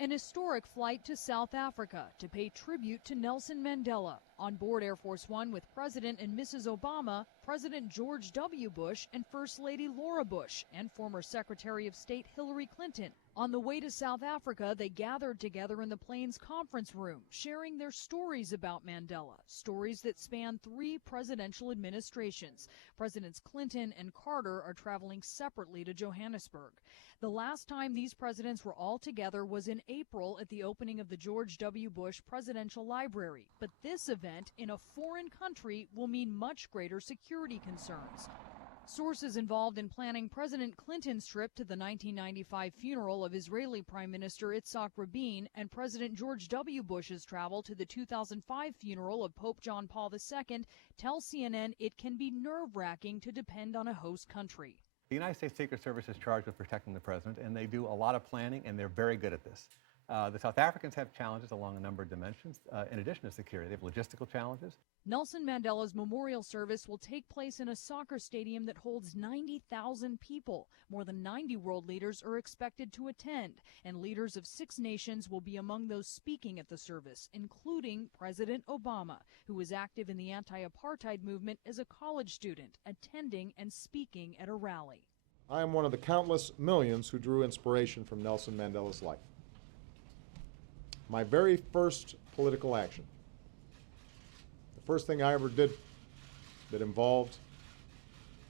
An historic flight to South Africa to pay tribute to Nelson Mandela. On board Air Force One with President and Mrs. Obama, President George W. Bush and First Lady Laura Bush, and former Secretary of State Hillary Clinton. On the way to South Africa, they gathered together in the plane's conference room, sharing their stories about Mandela, stories that span 3 presidential administrations. Presidents Clinton and Carter are traveling separately to Johannesburg. The last time these presidents were all together was in April at the opening of the George W. Bush Presidential Library. But this event in a foreign country will mean much greater security concerns. Sources involved in planning President Clinton's trip to the 1995 funeral of Israeli Prime Minister Yitzhak Rabin and President George W. Bush's travel to the 2005 funeral of Pope John Paul II tell CNN it can be nerve-wracking to depend on a host country. The United States Secret Service is charged with protecting the president, and they do a lot of planning, and they're very good at this. The South Africans have challenges along a number of dimensions. In addition to security, they have logistical challenges. Nelson Mandela's memorial service will take place in a soccer stadium that holds 90,000 people. More than 90 world leaders are expected to attend, and leaders of 6 nations will be among those speaking at the service, including President Obama, who was active in the anti-apartheid movement as a college student, attending and speaking at a rally. I am one of the countless millions who drew inspiration from Nelson Mandela's life. My very first political action, the first thing I ever did that involved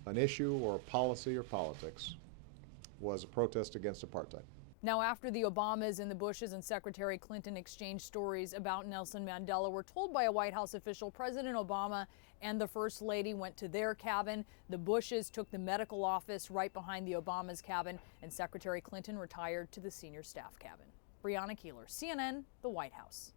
an issue or a policy or politics, was a protest against apartheid. Now, after the Obamas and the Bushes and Secretary Clinton exchanged stories about Nelson Mandela, we're told by a White House official President Obama and the First Lady went to their cabin. The Bushes took the medical office right behind the Obamas' cabin, and Secretary Clinton retired to the senior staff cabin. Brianna, Keilar, CNN, the White House.